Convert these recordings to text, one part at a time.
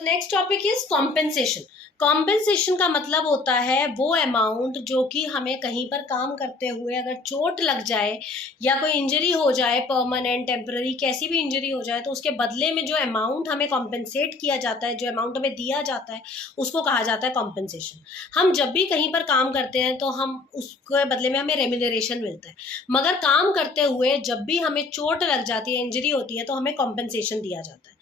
Next topic is compensation. Compensation का मतलब होता है वो अमाउंट जो कि हमें कहीं पर काम करते हुए अगर चोट लग जाए या कोई इंजरी हो जाए, परमानेंट टेम्पररी कैसी भी इंजरी हो जाए, तो उसके बदले में जो अमाउंट हमें कॉम्पेंसेट किया जाता है, जो अमाउंट हमें दिया जाता है, उसको कहा जाता है कॉम्पेंसेशन। हम जब भी कहीं पर काम करते हैं तो हम उसके बदले में हमें रेम्यूनरेशन मिलता है, मगर काम करते हुए जब भी हमें चोट लग जाती है, इंजरी होती है, तो हमें कॉम्पेंसेशन दिया जाता है।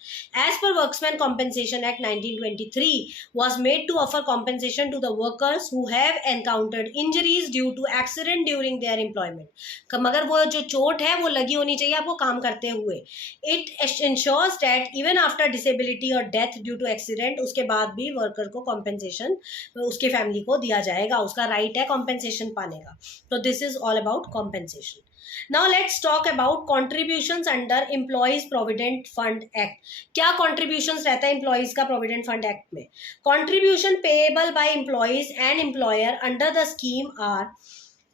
As per Workmen Compensation Act 1923 was made to offer compensation to the workers who have encountered injuries due to accident during their employment. मगर वो जो चोट है वो लगी होनी चाहिए आपको काम करते हुए. It ensures that even after disability or death due to accident, उसके बाद भी वर्कर को compensation उसके फैमिली को दिया जाएगा, उसका राइट है compensation पाने का. तो this is all about compensation. Now let's talk about contributions under Employees Provident Fund Act. क्या contributions रहता है employees का Provident Fund Act में? Contribution payable by employees and employer under the scheme are,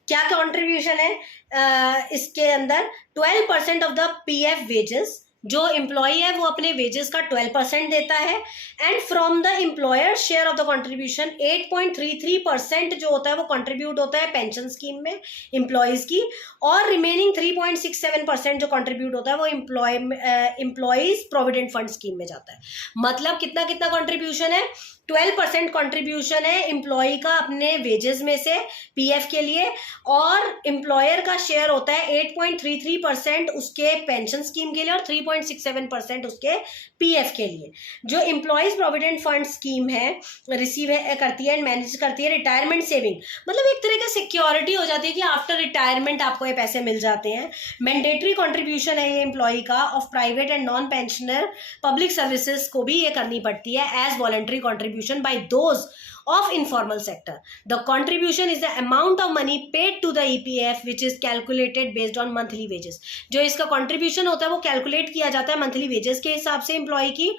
क्या contribution है इसके अंदर? 12% of the PF wages, जो एम्प्लॉई है वो अपने वेजेस का 12% देता है, and from the employer share of the contribution 8.33% जो होता है वो कंट्रीब्यूट होता है पेंशन स्कीम में एम्प्लॉयज की, और रिमेनिंग 3.67% जो कंट्रीब्यूट होता है वो एम्प्लॉयज प्रोविडेंट फंड स्कीम में जाता है. मतलब कितना कितना कंट्रीब्यूशन है? 12% कंट्रीब्यूशन है एम्प्लॉय का अपने वेजेस में से पीएफ के लिए, और एम्प्लॉयर का शेयर होता है 8.33% उसके पेंशन स्कीम के लिए और 3.67% उसके पीएफ के लिए. जो एम्प्लॉयज प्रोविडेंट फंड स्कीम है रिसीव करती है एंड मैनेज करती है रिटायरमेंट सेविंग, मतलब एक तरह का सिक्योरिटी हो जाती है कि आफ्टर रिटायरमेंट आपको ये पैसे मिल जाते हैं. मैंडेटरी कंट्रीब्यूशन है ये एम्प्लॉय का of private and non pensioner public services को भी ये करनी पड़ती है as voluntary contribution by those of informal sector. The contribution is the amount of money paid to the EPF which is calculated based on monthly wages. जो इसका contribution होता है वो calculate किया जाता है monthly wages के हिसाब से employee की,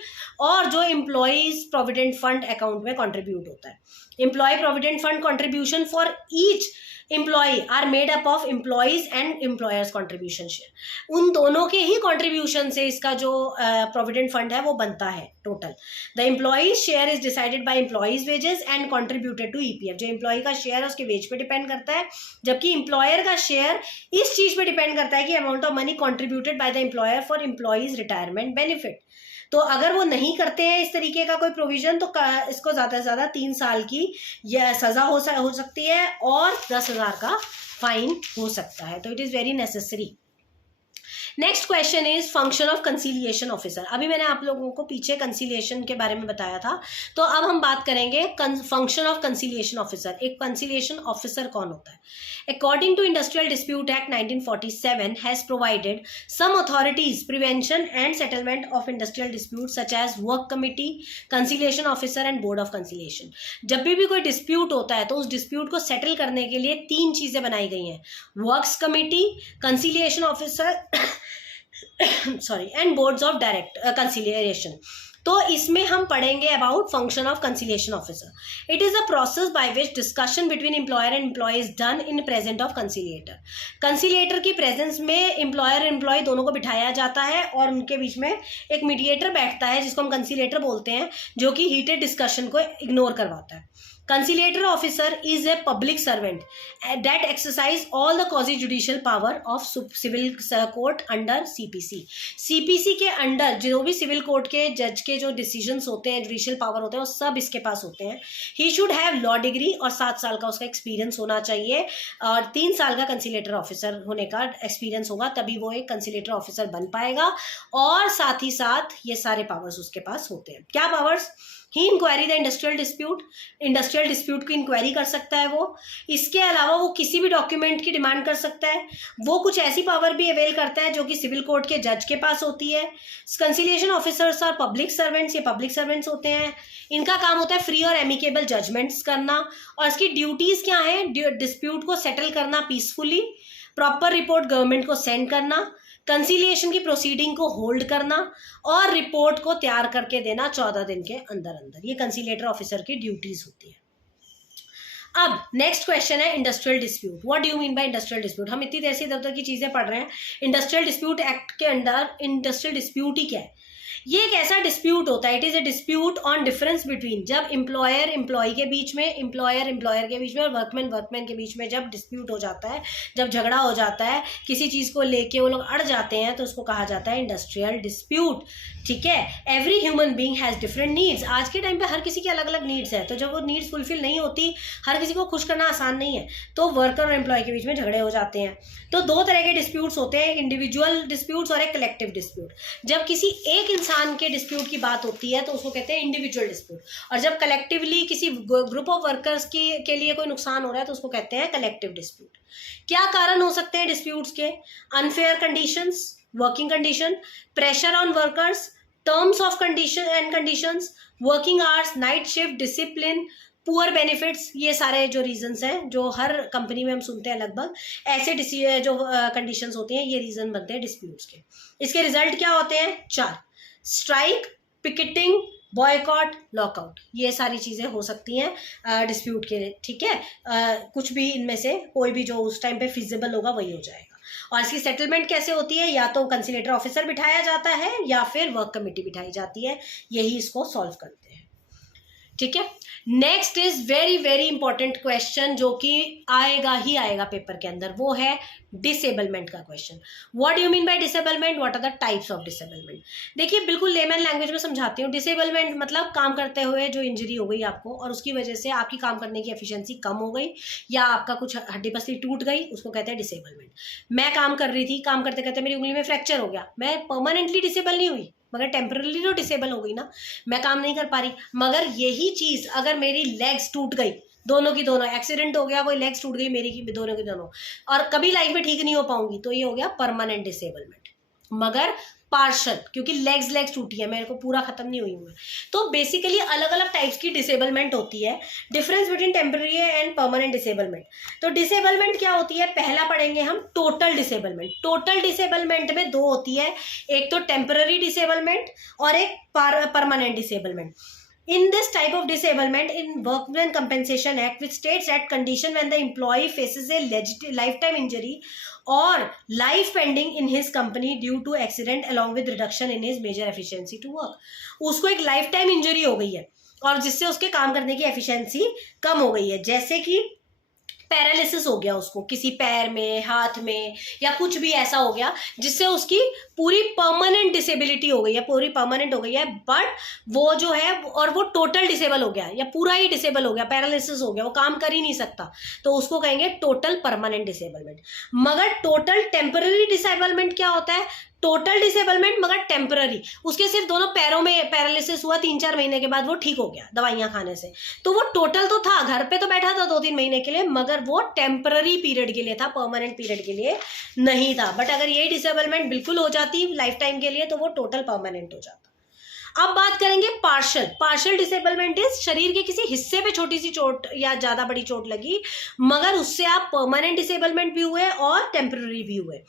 और जो employees provident fund account में contribute होता है. Employee provident fund contribution for each employee are made up of employees and employers contribution share. उन दोनों के ही contribution से इसका जो provident fund है वो बनता है total. The employees share is decided by employees wages and contributed to EPF. जो employee का share है उसके wage पे depend करता है, जबकि employer का share इस चीज पे depend करता है कि amount of money contributed by the employer for employees retirement benefit. तो अगर वो नहीं करते हैं इस तरीके का कोई प्रोविजन तो इसको ज़्यादा से ज़्यादा 3 साल की यह सज़ा हो सकती है और 10,000 का फाइन हो सकता है. तो it is very necessary. Next question is function of conciliation officer. अभी मैंने आप लोगों को पीछे कंसीलिएशन के बारे में बताया था, तो अब हम बात करेंगे फंक्शन ऑफ कंसीलिएशन ऑफिसर. एक कंसीलिएशन ऑफिसर कौन होता है? According to industrial dispute act 1947 has provided some authorities prevention and settlement of industrial dispute such as work committee, conciliation officer and board of conciliation. जब भी कोई dispute होता है तो उस डिस्प्यूट को सेटल करने के लिए 3 चीजें बनाई गई हैं: works committee, conciliation officer sorry and boards of direct conciliation. तो इसमें हम पढ़ेंगे about function of conciliation officer. It is a process by which discussion between employer and employee is done in presence of conciliator. Conciliator की presence में employer और employ दोनों को बिठाया जाता है और उनके बीच में एक मीडिएटर बैठता है जिसको हम कंसीलिएटर बोलते हैं, जो कि हीटेड डिस्कशन को इग्नोर करवाता है. Conciliator officer is a public servant that exercise all the quasi judicial power of civil court under CPC. CPC के अंडर जो भी सिविल कोर्ट के जज के जो डिसीजंस होते हैं, जुडिशियल पावर होते हैं, वो सब इसके पास होते हैं. He should have law degree और 7 साल का उसका एक्सपीरियंस होना चाहिए और 3 साल का कंसीलेटर ऑफिसर होने का एक्सपीरियंस होगा, तभी वो एक कंसीलेटर ऑफिसर बन पाएगा. और साथ ही साथ ये सारे पावर्स उसके पास होते हैं. क्या powers? He inquiry the industrial dispute की इंक्वायरी कर सकता है वो. इसके अलावा वो किसी भी डॉक्यूमेंट की डिमांड कर सकता है. वो कुछ ऐसी पावर भी अवेल करता है जो कि सिविल कोर्ट के जज के पास होती है. कंसीलिएशन ऑफिसर्स और पब्लिक सर्वेंट्स, ये पब्लिक सर्वेंट्स होते हैं. इनका काम होता है फ्री और एमिकेबल जजमेंट्स करना, और इसकी ड्यूटीज क्या है? डिस्प्यूट को सेटल करना पीसफुली, प्रॉपर रिपोर्ट गवर्नमेंट को सेंड करना, कंसीलिएशन की प्रोसीडिंग को होल्ड करना और रिपोर्ट को तैयार करके देना 14 दिन के अंदर अंदर. ये कंसीलिएटर ऑफिसर की ड्यूटीज होती है. अब नेक्स्ट क्वेश्चन है industrial dispute. What do you mean bye industrial dispute? हम इतनी देर से इधर उधर की चीजें पढ़ रहे हैं. इंडस्ट्रियल डिस्प्यूट एक्ट के अंडर इंडस्ट्रियल डिस्प्यूट ही क्या है? ये एक ऐसा डिस्प्यूट होता है, it is a dispute on difference between, जब एम्प्लॉयर एम्प्लॉय के बीच में, एम्प्लॉयर एम्प्लॉयर के बीच में और वर्कमैन वर्कमैन के बीच में जब डिस्प्यूट हो जाता है, जब झगड़ा हो जाता है किसी चीज़ को लेके, वो लोग अड़ जाते हैं, तो उसको कहा जाता है इंडस्ट्रियल डिस्प्यूट। ठीक है, every human being has different needs. आज के टाइम पे हर किसी की अलग अलग नीड्स है, तो जब वो नीड्स फुलफिल नहीं होती, हर किसी को खुश करना आसान नहीं है, तो वर्कर और एम्प्लॉय के बीच में झगड़े हो जाते हैं। तो दो तरह के डिस्प्यूट्स होते हैं, इंडिविजुअल डिस्प्यूट्स और एक कलेक्टिव डिस्प्यूट। जब किसी एक इंसान के डिस्प्यूट की बात होती है तो उसको कहते हैं इंडिविजुअल डिस्प्यूट, और जब कलेक्टिवली किसी ग्रुप ऑफ वर्कर्स के लिए कोई नुकसान हो रहा है तो उसको कहते हैं कलेक्टिव डिस्प्यूट। क्या कारण हो सकते हैं डिस्प्यूट्स के? Unfair conditions, working condition, pressure on workers, terms of condition and conditions, working hours, night shift, discipline, poor benefits. ये सारे जो रीजंस हैं जो हर कंपनी में हम सुनते हैं, लगभग ऐसे जो कंडीशंस होती हैं, ये रीजन बनते हैं डिस्प्यूट्स के। इसके रिजल्ट क्या होते हैं? 4, स्ट्राइक, पिकेटिंग, बॉयकॉट, लॉकआउट। ये सारी चीज़ें हो सकती हैं डिस्प्यूट के। ठीक है, कुछ भी इनमें से कोई भी जो उस टाइम पे फिजिबल होगा वही हो जाएगा। और इसकी सेटलमेंट कैसे होती है? या तो कंसिलेटर ऑफिसर बिठाया जाता है या फिर वर्क कमेटी बिठाई जाती है, यही इसको सॉल्व करते हैं। ठीक है, next is very very important question जो कि आएगा ही आएगा पेपर के अंदर, वो है डिसेबलमेंट का question. What do you mean by disablement? What are the types of disablement? देखिए, बिल्कुल लेमन लैंग्वेज में समझाती हूँ। डिसेबलमेंट मतलब काम करते हुए जो इंजरी हो गई आपको और उसकी वजह से आपकी काम करने की एफिशिएंसी कम हो गई या आपका कुछ हड्डी पसली टूट गई, उसको कहते हैं डिसेबलमेंट। मैं काम कर रही थी, काम करते करते मेरी उंगली में फ्रैक्चर हो गया, मैं परमानेंटली डिसेबल नहीं हुई मगर टेम्पररी तो डिसेबल हो गई ना, मैं काम नहीं कर पा रही। मगर यही चीज़ अगर मेरी लेग्स टूट गई, दोनों की दोनों, एक्सीडेंट हो गया, कोई लेग्स टूट गई मेरी की दोनों की दोनों, और कभी लाइफ में ठीक नहीं हो पाऊंगी, तो ये हो गया परमानेंट डिसेबलमेंट। मगर पार्शल, क्योंकि लेग्स टूटी है, मेरे को पूरा खत्म नहीं हुई हूँ मैं। तो बेसिकली अलग अलग टाइप्स की डिसेबलमेंट होती है। Difference between temporary and permanent disablement. तो डिसेबलमेंट क्या होती है? पहला पढ़ेंगे हम टोटल डिसेबलमेंट। टोटल डिसेबलमेंट में दो होती है, एक तो टेम्पररी डिसेबलमेंट और एक permanent disablement. In this type of disablement, in Workmen Compensation Act, which states that condition when the employee faces a lifetime injury or life pending in his company due to accident along with reduction in his major efficiency to work, उसको एक life time injury हो गई है और जिससे उसके काम करने की एफिशिएंसी कम हो गई है, जैसे कि पैरालिसिस हो गया उसको किसी पैर में, हाथ में, या कुछ भी ऐसा हो गया जिससे उसकी पूरी परमानेंट डिसेबिलिटी हो गई है, पूरी परमानेंट हो गई है, बट वो जो है और वो टोटल डिसेबल हो गया या पूरा ही डिसेबल हो गया, पैरालिसिस हो गया, वो काम कर ही नहीं सकता, तो उसको कहेंगे टोटल परमानेंट डिसेबलमेंट। मगर टोटल टेम्पररी डिसेबलमेंट क्या होता है? टोटल डिसेबलमेंट मगर टेम्पररी, उसके सिर्फ दोनों पैरों में पैरालिसिस हुआ, 3-4 महीने के बाद वो ठीक हो गया दवाइयां खाने से, तो वो टोटल तो था, घर पे तो बैठा था 2-3 महीने के लिए, मगर वो टेम्पररी पीरियड के लिए था, परमानेंट पीरियड के लिए नहीं था। बट अगर ये डिसेबलमेंट बिल्कुल हो जाती लाइफ टाइम के लिए तो वो टोटल परमानेंट हो जाता। अब बात करेंगे पार्शल। पार्शल डिसेबलमेंट इज शरीर के किसी हिस्से पे छोटी सी चोट या ज्यादा बड़ी चोट लगी मगर उससे आप परमानेंट डिसेबलमेंट भी हुए और टेम्पररी भी हुए।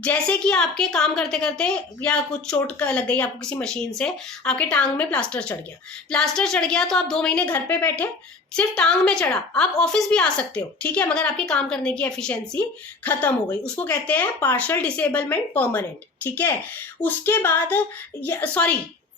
जैसे कि आपके काम करते करते या कुछ चोट लग गई आपको किसी मशीन से, आपके टांग में प्लास्टर चढ़ गया तो आप 2 महीने घर पे बैठे, सिर्फ टांग में चढ़ा, आप ऑफिस भी आ सकते हो, ठीक है, मगर आपके काम करने की एफिशिएंसी खत्म हो गई, उसको कहते हैं पार्शल डिसेबलमेंट परमानेंट। ठीक है, उसके बाद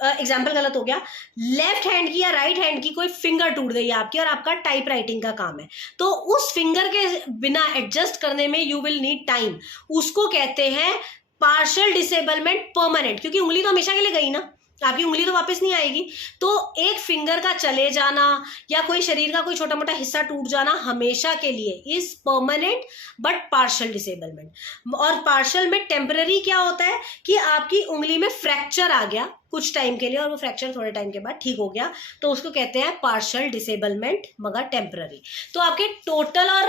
एग्जाम्पल गलत हो गया, लेफ्ट हैंड की या राइट हैंड की कोई फिंगर टूट गई आपकी और आपका टाइप राइटिंग का काम है, तो उस फिंगर के बिना एडजस्ट करने में यू विल नीड टाइम, उसको कहते हैं पार्शियल डिसेबलमेंट परमानेंट, क्योंकि उंगली तो हमेशा के लिए गई ना, आपकी उंगली तो वापस नहीं आएगी, तो एक फिंगर का चले जाना या कोई शरीर का कोई छोटा मोटा हिस्सा टूट जाना हमेशा के लिए is permanent but partial disablement. और पार्शियल में टेम्पररी क्या होता है कि आपकी उंगली में फ्रैक्चर आ गया कुछ टाइम के लिए और वो फ्रैक्चर थोड़े टाइम के बाद ठीक हो गया, तो उसको कहते हैं पार्शियल डिसेबलमेंट मगर टेम्पररी। तो आपके टोटल और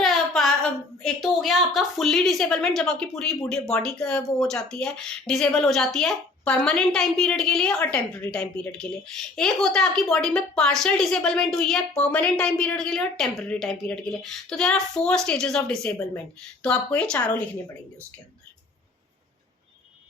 एक तो हो गया आपका फुल्ली डिसेबलमेंट, जब आपकी पूरी बॉडी वो हो जाती है, डिसेबल हो जाती है परमानेंट टाइम पीरियड के लिए और टेम्पररी टाइम पीरियड के लिए। एक होता है आपकी बॉडी में पार्शियल डिसेबलमेंट हुई है परमानेंट टाइम पीरियड के लिए और टेम्पररी टाइम पीरियड के लिए। तो there are 4 stages of disablement, तो आपको ये चारों लिखने पड़ेंगे उसके अंदर।